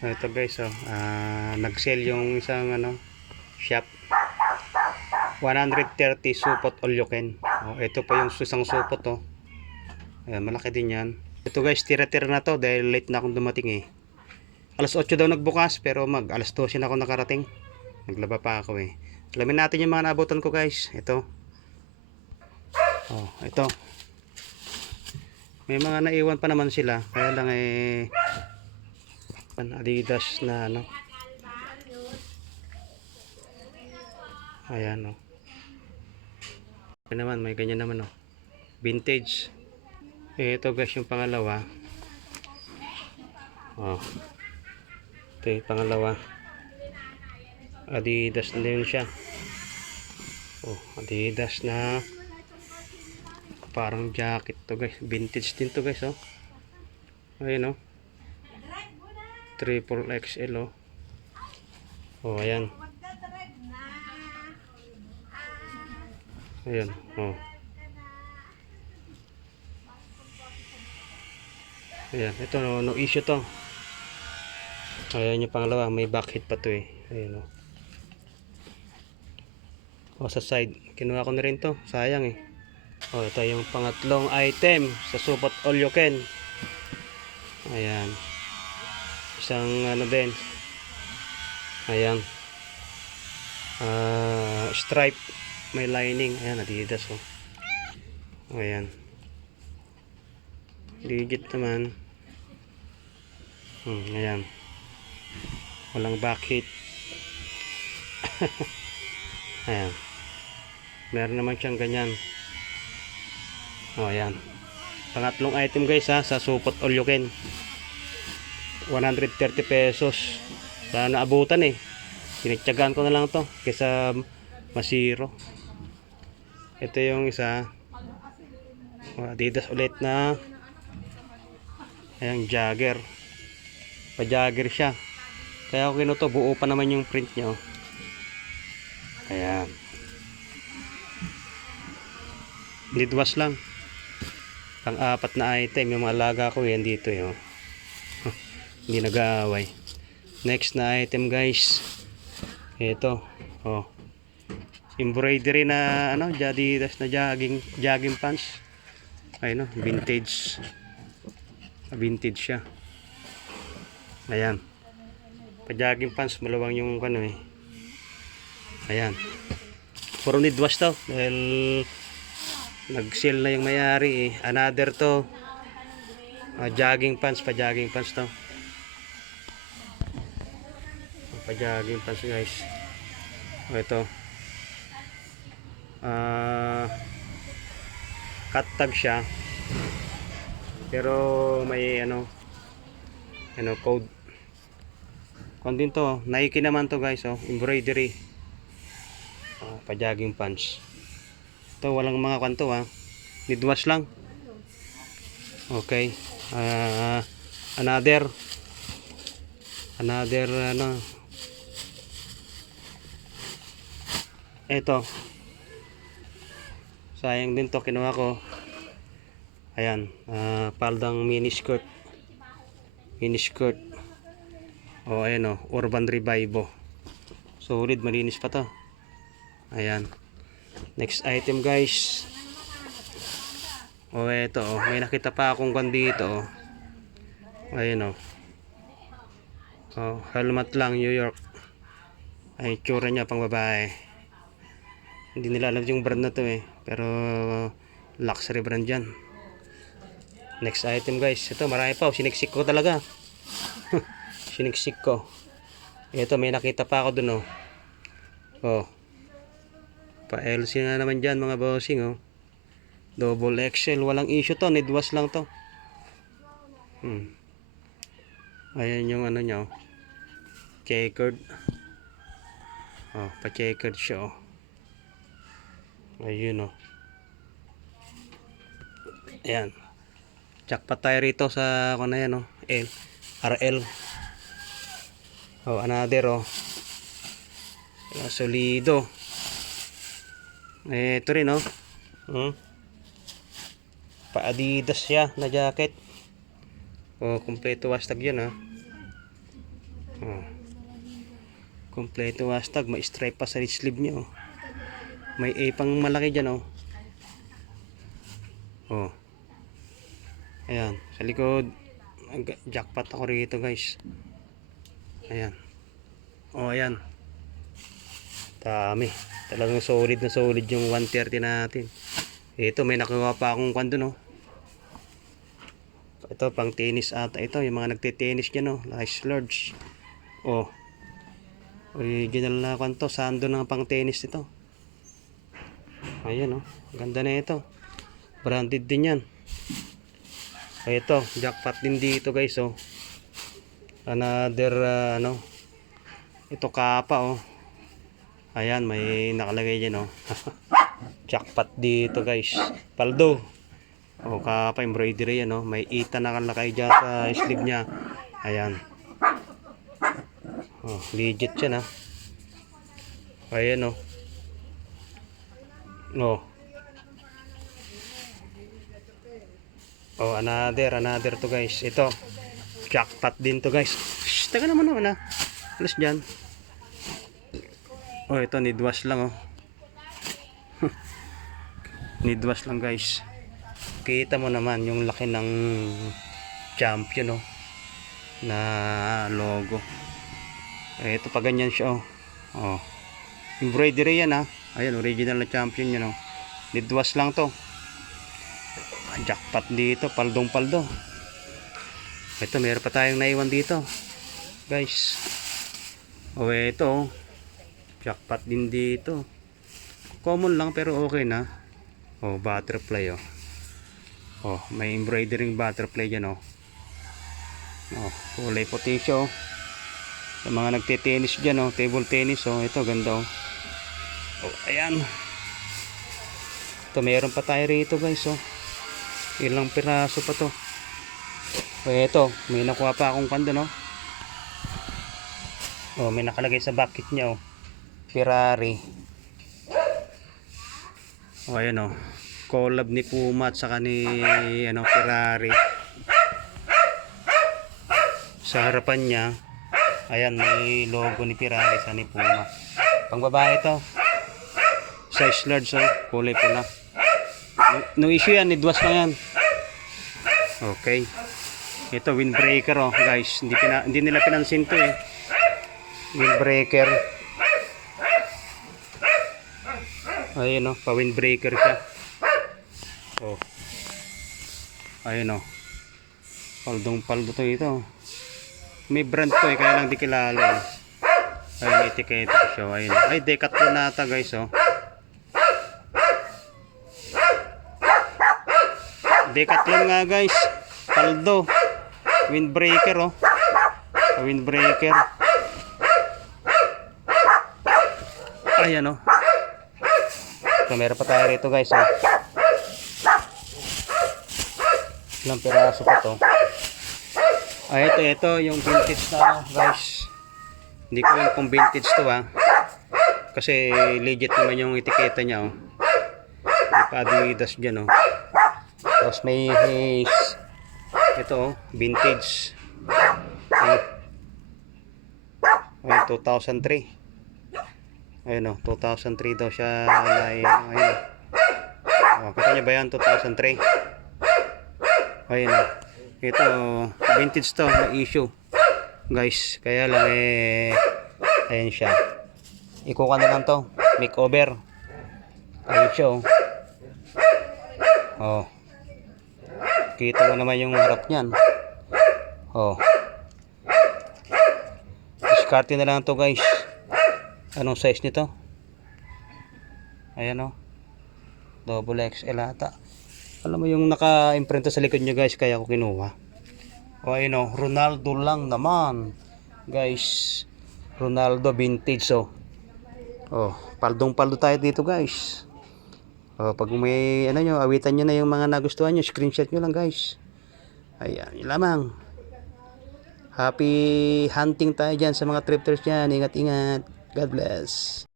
Ito guys, oh, ah, nag-sell yung isang ano, shop. 130 supot can. Oh, ito pa yung isang supot oh. Ayan, malaki din yan. Ito guys, tira-tira na to dahil late na akong dumating eh. Alas 8 daw nagbukas pero mag alas 12 na ako nakarating. Naglaba pa ako eh. Alamin natin yung mga naabutan ko guys. Ito. Oh, ito. May mga naiwan pa naman sila. Kaya lang eh pan Adidas na ano. Ayan oh. Ito naman, may ganyan naman oh. Vintage. Eh, ito guys yung pangalawa. Oh. Ito yung pangalawa. Adidas na din siya. Oh, Adidas na parang jacket to guys. Vintage din to guys oh. Ayun oh. Triple XL oh. Oh, ayan. Ayan, oh. Ayan, ito no, no issue to. Ayan yung pangalawa, may back hit pa to eh. Ayan oh. O sa side, kinuha ko na rin to. Sayang eh. O ito yung pangatlong item sa supot all you can. Ayan. Isang ano din. Ayan. Ah, stripe may lining. Ayan, Adidas oh. Ayan. Digit naman. Hmm, ayan. Walang back hit. ayan. Meron naman siyang ganyan. Oh, ayan. Pangatlong item guys ha, sa supot all you. 130 pesos. Wala na abutan eh. Pinagtyagaan ko na lang to kaysa masiro. Ito yung isa. Oh, Adidas ulit na Ayan, jagger. Pa-jagger siya. Kaya ako kinuto, buo pa naman yung print niya. oh. Ayan. Lidwas lang. Pang-apat na item. Yung mga alaga ko yan dito. Yun. Hindi nag-aaway. Next na item guys. Ito. Oh. Embroidery na ano, Adidas na jogging jogging pants. Ayun no, vintage. Vintage siya. Ayan. Pa-jogging pants, malawang yung ano eh. Ayan. Puro need wash to. Dahil nag-sale na yung mayari eh. Another to. Ah, jogging pants, pa-jogging pants to. Pa-jogging pants guys. O ito. Ah, cut tag siya. Pero may ano ano code. Kung din to, Nike naman to guys oh, embroidery. Oh, pa-jogging pants. Ito walang mga kanto ah. Need wash lang. Okay. Ah, another another ano Ito. Sayang din to kinuha ko. Ayan, ah, paldang mini skirt. Mini skirt. O ayan o, Urban Revivo. Solid, malinis pa to. Ayan. Next item guys. O eto o, may nakita pa akong kwan dito o. Ayan o. O, helmet lang New York. Ay, tsura niya pang babae. Hindi nila alam yung brand na to eh. Pero luxury brand yan. Next item guys. Ito marami pa. oh. Siniksik ko talaga. Siniksik ko. Ito may nakita pa ako dun oh. Oh. Pa LC na naman dyan mga bossing oh. Double XL. Walang issue to. Nidwas lang to. Hmm. Ayan yung ano niya oh. Checkered. Oh, pa-checkered siya oh. Ayun oh. Ayan. Jackpot tayo rito sa ako na yan oh. L. RL. Oh, another oh. Ayan, solido. Eh, ito rin oh. Hmm. Pa Adidas siya na jacket. Oh, kumpleto hashtag yun ah. Oh. Kompleto hashtag. May stripe pa sa sleeve niya. Oh. May A pang malaki dyan. Oh. Oh. Ayan. Sa likod. Jackpot ako rito guys. Ayan. Oh, ayan. Dami. Talagang solid na solid yung 130 natin. Ito, may nakuha pa akong kwando, no? Ito, pang tennis ata ito. Yung mga nagte-tennis dyan, no? Nice large. Oh. Original na kwanto. Sando na pang tennis ito. Ayan, oh. Ganda na ito. Branded din yan. Ito. Jackpot din dito, guys, oh. Another, uh, ano. Ito kapa, oh. Ayan, may nakalagay dyan, oh. Jackpot dito, guys. Paldo. O, kapa embroidery yan, oh. May ita nakalagay dyan sa sleeve niya. Ayan. Oh, legit yan, ha. Ayan, oh. Oh. Oh, another, another to, guys. Ito. Jackpot din to, guys. Shh, taga naman naman, ha. Alas dyan. Oh, ito, need wash lang, oh. need wash lang, guys. Kita mo naman yung laki ng champion, oh. Na logo. Eh, ito pa ganyan siya, oh. Oh. Embroidery yan, ha. Ayan, original na champion yan, oh. Need wash lang to. Ah, Jackpot dito, paldong paldo. Ito, meron pa tayong naiwan dito. Guys. O, ito, oh. Jackpot din dito. Common lang pero okay na. Oh, butterfly oh. Oh, may embroidering butterfly dyan oh. Oh, kulay puti siya oh. Sa mga nagte-tennis dyan oh, table tennis oh. Ito ganda oh. Oh, ayan. Ito meron pa tayo rito guys oh. Ilang piraso pa to. Oh, ito, may nakuha pa akong kando no. Oh, may nakalagay sa bucket niya oh. Ferrari. O ayan o. Collab ni Puma at saka ni ano, Ferrari. Sa harapan niya, ayan may logo ni Ferrari sa ni Puma. Pang babae to. Size large oh. Kulay pula. No, no issue yan. Nidwas lang yan. Okay. Ito windbreaker oh guys. Hindi, pina, hindi nila pinansin to eh. Windbreaker. Ayun o, pa windbreaker siya. Oh. Ayun o. Paldong paldo to ito. May brand to eh, kaya lang di kilala eh. Ayun, etiketa ko siya. Ayun. Ay, Decathlon nata guys oh. Decathlon nga guys. Paldo. Windbreaker oh. Pa windbreaker. Ayan oh. So, meron pa tayo rito guys. Oh. Ilang piraso pa to. Ay, ito, ito, yung vintage na guys. Hindi ko alam kung vintage to ha. Kasi legit naman yung etiketa niya oh. May pa-adidas dyan oh. Tapos may. Ito oh, vintage. Ay, ay 2003. Ayun o, 2003 daw siya na ayun. ayun. Oh, kita niyo ba yan? 2003. Ayun o. Ito, vintage to na issue. Guys, kaya lang eh, ayun siya. Ikuha na lang to. Makeover. Ayun siya oh. Oh. Kita mo naman yung harap niyan. Oh. Diskarte na lang to guys. Anong size nito? Ayan o. Double XL ata. Alam mo yung naka-imprenta sa likod nyo guys, kaya ako kinuha. O ayun o, Ronaldo lang naman. Guys, Ronaldo vintage o. Oh, paldong paldo tayo dito guys. Oh, pag may ano nyo, awitan nyo na yung mga nagustuhan nyo, screenshot nyo lang guys. Ayan, yun lamang. Happy hunting tayo dyan sa mga trippers dyan. Ingat-ingat. God bless.